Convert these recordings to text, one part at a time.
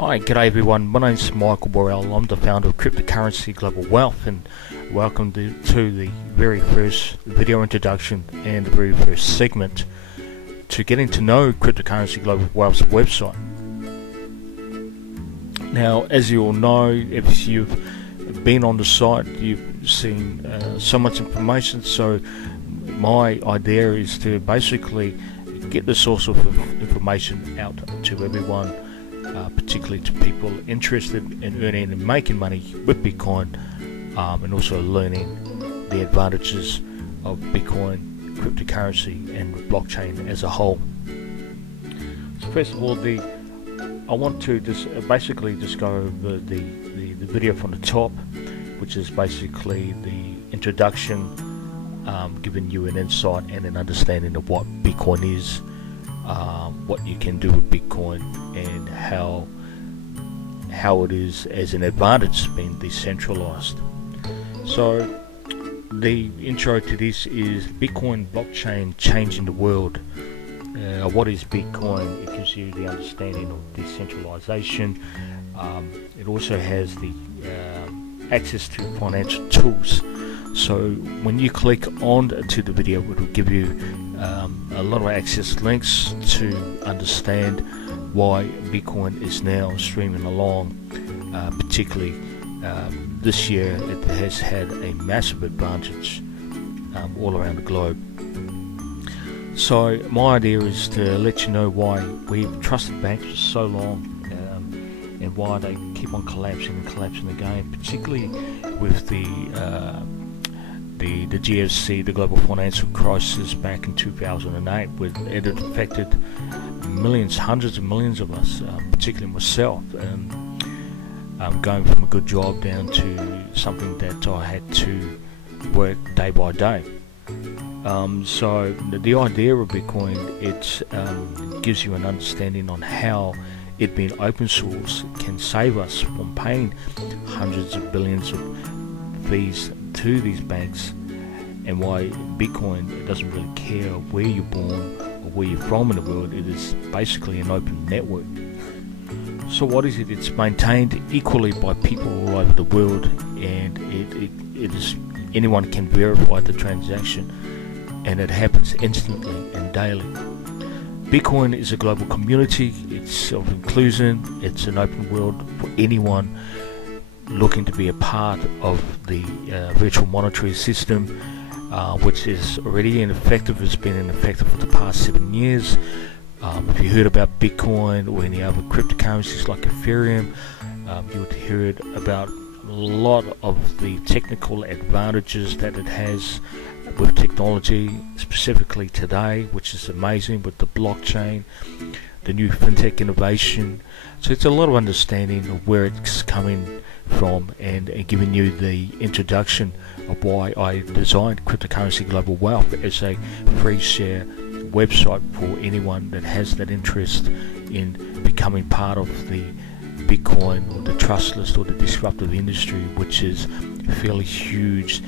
Hi, g'day everyone. My name's Michael Borrell. I'm the founder of Cryptocurrency Global Wealth, and welcome to the very first video introduction and the very first segment to getting to know Cryptocurrency Global Wealth's website. Now, as you all know, if you've been on the site, you've seen so much information. So my idea is to basically get the source of information out to everyone, particularly to people interested in earning and making money with Bitcoin, and also learning the advantages of Bitcoin, cryptocurrency and blockchain as a whole. So first of all, I want to just basically go over the video from the top, which is basically the introduction, giving you an insight and an understanding of what Bitcoin is, what you can do with Bitcoin, and how it is as an advantage being decentralized. So the intro to this is Bitcoin blockchain changing the world. What is Bitcoin? It gives you the understanding of decentralization. It also has the access to financial tools. So when you click on to the video, it will give you a lot of access links to understand why Bitcoin is now streaming along. Particularly this year, it has had a massive advantage all around the globe. So my idea is to let you know why we've trusted banks for so long, and why they keep on collapsing again, particularly with the GFC, the global financial crisis back in 2008, where it affected millions, hundreds of millions of us, particularly myself, going from a good job down to something that I had to work day by day. So the idea of Bitcoin, it gives you an understanding on how it being open source can save us from paying hundreds of billions of fees to these banks, and why Bitcoin doesn't really care where you're born or where you're from in the world. It is basically an open network. So what is it? It's maintained equally by people all over the world, and it is, anyone can verify the transaction, and it happens instantly and daily. Bitcoin is a global community. It's self-inclusion. It's an open world for anyone looking to be a part of the virtual monetary system, which is already ineffective. Has been ineffective for the past 7 years. If you heard about Bitcoin or any other cryptocurrencies like Ethereum, you would hear about a lot of the technical advantages that it has with technology, specifically today, which is amazing with the blockchain, the new fintech innovation. So it's a lot of understanding of where it's coming from, and giving you the introduction of why I designed Cryptocurrency Global Wealth as a free share website for anyone that has that interest in becoming part of the Bitcoin or the trustless or the disruptive industry, which is fairly huge.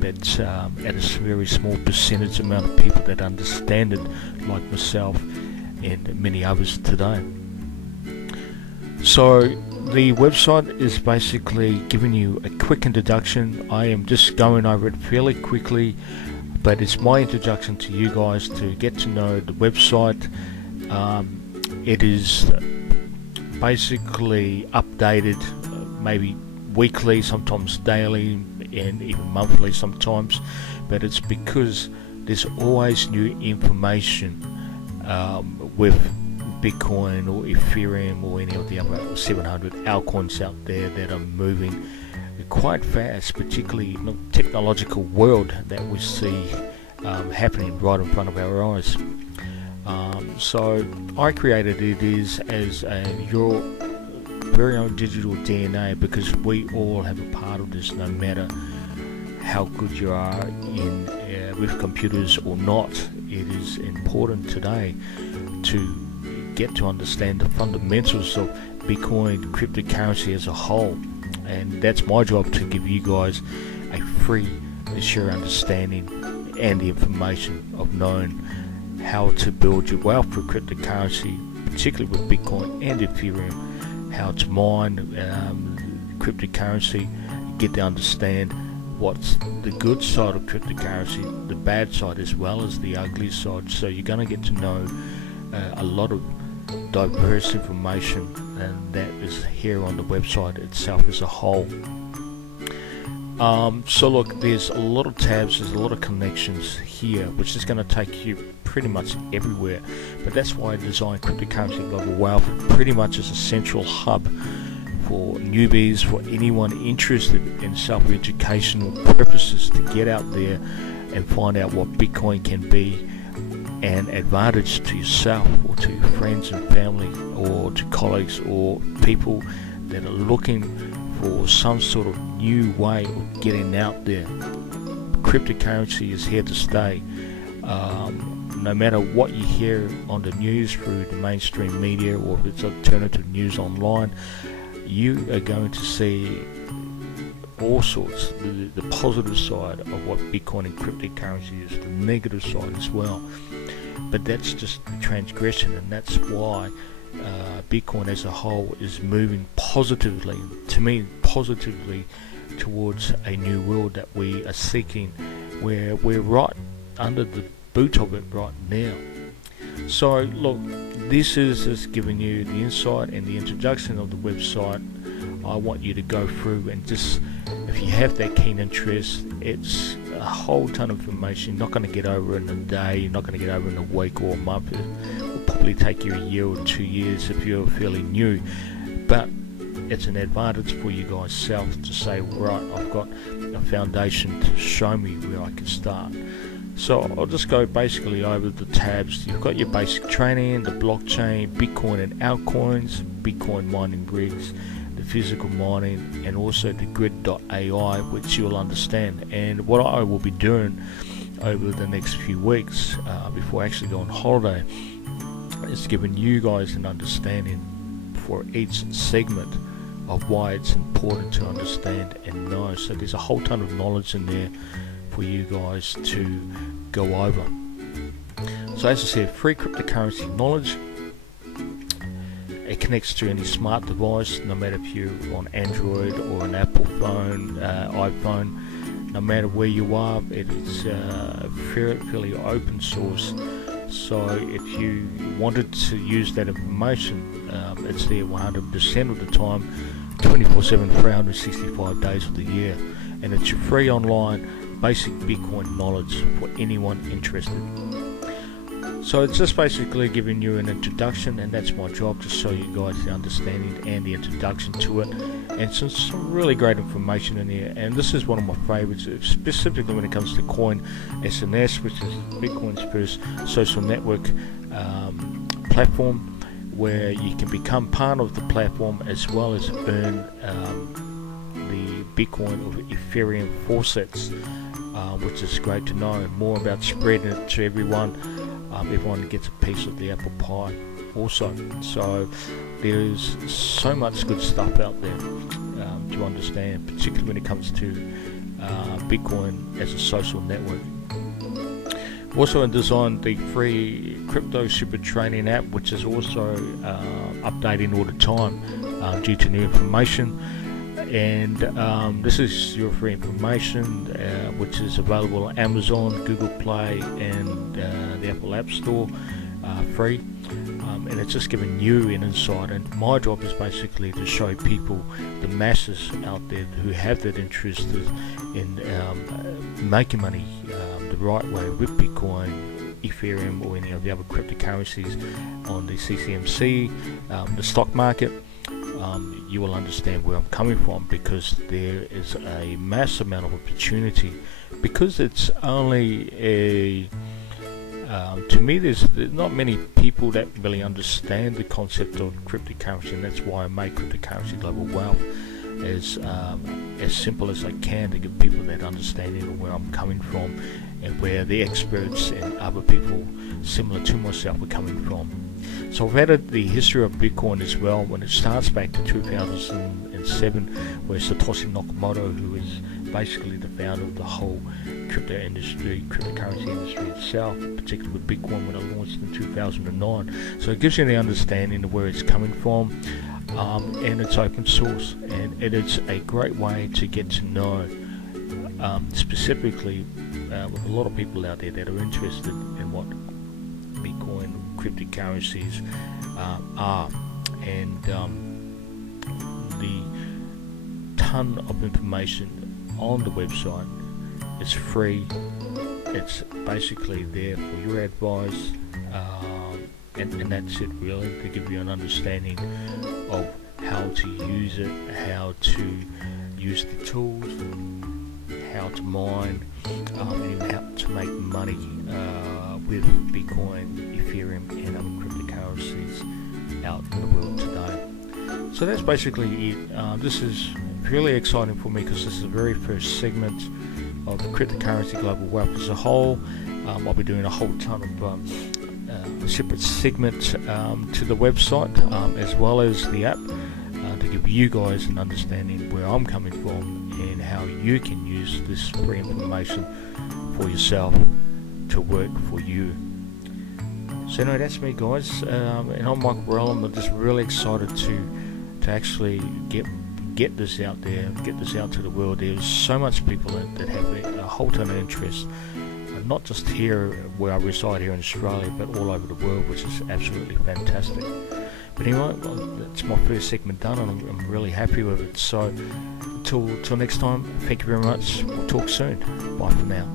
That's at a very small percentage amount of people that understand it, like myself and many others today. So the website is basically giving you a quick introduction. I am just going over it fairly quickly, but it's my introduction to you guys to get to know the website. It is basically updated maybe weekly, sometimes daily, and even monthly sometimes, but it's because there's always new information with Bitcoin or Ethereum or any of the other 700 altcoins out there that are moving quite fast, particularly in the technological world that we see happening right in front of our eyes. So I created it as your very own digital DNA, because we all have a part of this, no matter how good you are in with computers or not. It is important today to get to understand the fundamentals of Bitcoin, cryptocurrency as a whole, and that's my job, to give you guys a free share understanding and the information of knowing how to build your wealth for cryptocurrency, particularly with Bitcoin and Ethereum, how to mine cryptocurrency, get to understand what's the good side of cryptocurrency, the bad side as well as the ugly side. So you're going to get to know a lot of diverse information, and that is here on the website itself as a whole. So look, there's a lot of tabs, there's a lot of connections here, which is going to take you pretty much everywhere. But that's why I designed Cryptocurrency Global Wealth pretty much as a central hub for newbies, for anyone interested in self-educational purposes, to get out there and find out what Bitcoin can be an advantage to yourself or to your friends and family or to colleagues or people that are looking for some sort of new way of getting out there. Cryptocurrency is here to stay. No matter what you hear on the news through the mainstream media, or if it's alternative news online, you are going to see all sorts, the positive side of what Bitcoin and cryptocurrency is, the negative side as well. But that's just the transgression, and that's why Bitcoin as a whole is moving positively, to me, positively towards a new world that we are seeking, where we're right under the boot of it right now. So look, this is just giving you the insight and the introduction of the website. I want you to go through and just, if you have that keen interest, it's a whole ton of information. You're not going to get over in a day, you're not going to get over in a week or a month. It will probably take you a year or 2 years if you're fairly new, but it's an advantage for you guys self to say, right, I've got a foundation to show me where I can start. So I'll just go basically over the tabs. You've got your basic training, the blockchain, Bitcoin and altcoins, Bitcoin mining rigs, the physical mining, and also the Grid.Ai, which you'll understand. And what I will be doing over the next few weeks before I actually go on holiday is giving you guys an understanding for each segment of why it's important to understand and know. So there's a whole ton of knowledge in there for you guys to go over. So as I said, free cryptocurrency knowledge. It connects to any smart device, no matter if you're on Android or an Apple phone, iPhone, no matter where you are. It is fairly open source. So if you wanted to use that information, it's there 100% of the time, 24/7, 365 days of the year, and it's your free online basic Bitcoin knowledge for anyone interested. So it's just basically giving you an introduction, and that's my job, to show you guys the understanding and the introduction to it, and some really great information in here. And this is one of my favorites, specifically when it comes to Coin SNS, which is Bitcoin's first social network platform, where you can become part of the platform as well as earn the Bitcoin or Ethereum faucets, which is great to know. More about spreading it to everyone. Everyone gets a piece of the apple pie also. So there's so much good stuff out there to understand, particularly when it comes to Bitcoin as a social network. Also designed the free crypto super training app, which is also updating all the time due to new information. And this is your free information, which is available on Amazon, Google Play, and the Apple App Store, free. And it's just giving you an insight. And my job is basically to show people, the masses out there who have that interest in making money the right way with Bitcoin, Ethereum, or any of the other cryptocurrencies on the CCMC, the stock market. You will understand where I'm coming from, because there is a massive amount of opportunity, because it's only a to me there's not many people that really understand the concept of cryptocurrency, and that's why I make Cryptocurrency Global Wealth as simple as I can, to give people that understanding of where I'm coming from and where the experts and other people similar to myself are coming from. So I've added the history of Bitcoin as well, when it starts back to 2007, where Satoshi Nakamoto, who is basically the founder of the whole crypto industry, cryptocurrency industry itself, particularly with Bitcoin when it launched in 2009. So it gives you the understanding of where it's coming from. and it's open source, and it is a great way to get to know specifically with a lot of people out there that are interested in what Bitcoin, cryptocurrencies are, and the ton of information on the website. It's free. It's basically there for your advice, and that's it really, to give you an understanding of how to use it, how to use the tools, how to mine, and how to make money with Bitcoin, Ethereum, and other cryptocurrencies out in the world today. So that's basically it. This is really exciting for me because this is the very first segment of the cryptocurrency global wealth as a whole. I'll be doing a whole ton of separate segments to the website as well as the app to give you guys an understanding where I'm coming from and how you can use this free information for yourself to work for you. So anyway, that's me, guys, and I'm Michael Burrell. I'm just really excited to actually get this out there, get this out to the world. There's so much people that have a whole ton of interest, not just here where I reside here in Australia, but all over the world, which is absolutely fantastic. But anyway, well, that's my first segment done, and I'm really happy with it. So until next time, thank you very much. We'll talk soon. Bye for now.